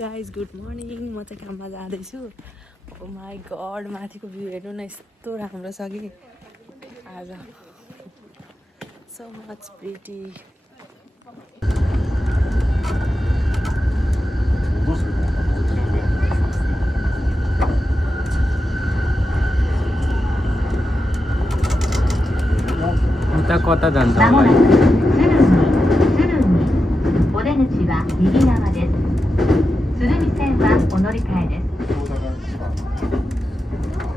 Guys good morning. म चाहिँ काममा जाँदैछु। ओ माई गड, माथिको भ्यू हेर्नु न, यस्तो राम्रो छ कि आज। So much pretty. उता कता जान्छ होला है? お出口は右側です。鶴見線はお乗り換えです。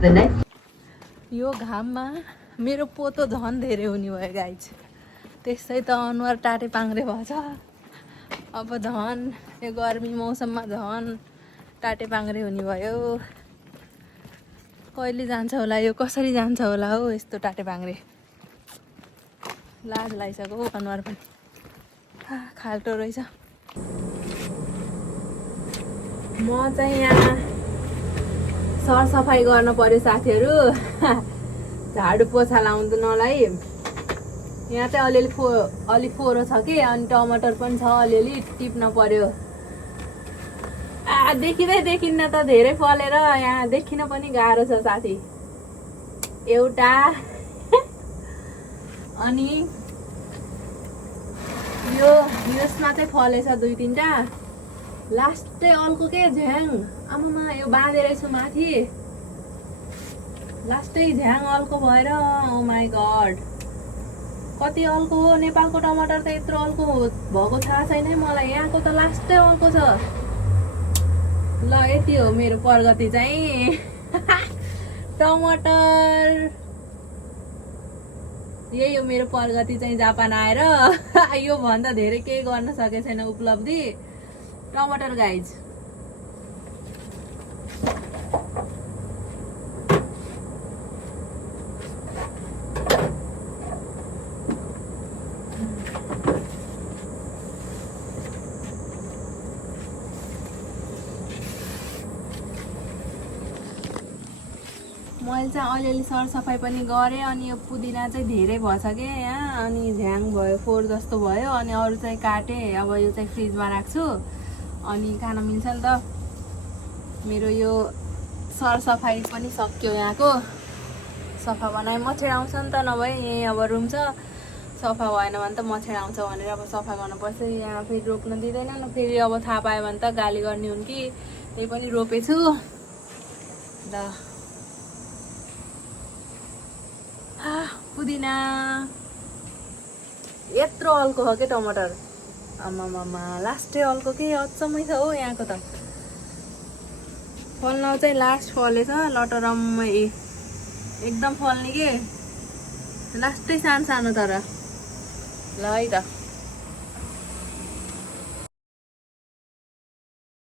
The next यो घाममा मेरो पोतो झन् धेरै हुने भयो गाइज। त्यसै त अनुहार टाटे पाङ्रे भएछ। अब झन् यो गर्मी मौसममा झन् टाटे पाङ्रे हुने भयो। कहिले जान्छ होला यो, कसरी जान्छ होला हो यस्तो टाटे पाङ्रे। लाज लागिसक्यो हौ अनुहार पनि। खाल्टो रहेछ। म चाहिँ यहाँ सरसफाइ गर्न पर्यो साथीहरू। झाडु पोछा लाउँदैनलाई यहाँ चाहिँ अलि फोहोरो छ कि, अनि टमाटर पनि छ अलिअलि, टिप्न पर्यो। देखिँदै देखिन्न त धेरै फलेर, यहाँ देखिन पनि गाह्रो छ साथी। एउटा अनि यसमा चाहिँ फलेछ 2-3टा। लास्टै अल्को के झ्याङ, आमामा यो बाँधेर छु माथि। लास्टै झ्याङ अल्को भएर, ओ माई गड कति अल्को हो। नेपालको टमाटर त यत्रो अल्को भएको थाहा छैन मलाई, यहाँको त लास्टै अल्को छ। ल यति हो मेरो प्रगति चाहिँ। टमाटर यही हो मेरो प्रगति चाहिँ जापान आएर। यो भन्दा धेरै केही गर्न सके छैन उपलब्धि। टमाटर गाइज। मैले चाहिँ अलिअलि सरसफाइ पनि गरेँ। अनि यो पुदिना चाहिँ धेरै भएछ कि यहाँ, अनि झ्याङ भयो, फोहोर जस्तो भयो। अनि अरू चाहिँ काटेँ। अब यो चाहिँ फ्रिजमा राख्छु, अनि खान मिल्छ नि त। मेरो यो सरसफाइ पनि सक्यो। यहाँको सफा बनाए मच्छर आउँछ नि त, नभए यहीँ अब रुम छ, सफा भएन भने त मच्छर आउँछ भनेर अब सफा गर्नुपर्छ। यहाँ फेरि रोप्न दिँदैन, फेरि अब थाहा पायो भने त गाली गर्ने हुन् कि। त्यही पनि रोपेछु ल। पुदिना यत्रो अल्को हो के टमाटर, आमामामा लास्टै अल्को के अचम्मै छ हो यहाँको त। फल्न चाहिँ लास्ट फलेछ लटरम्मै, एकदम फल्ने के, लास्टै सानो सानो तर। ल है त।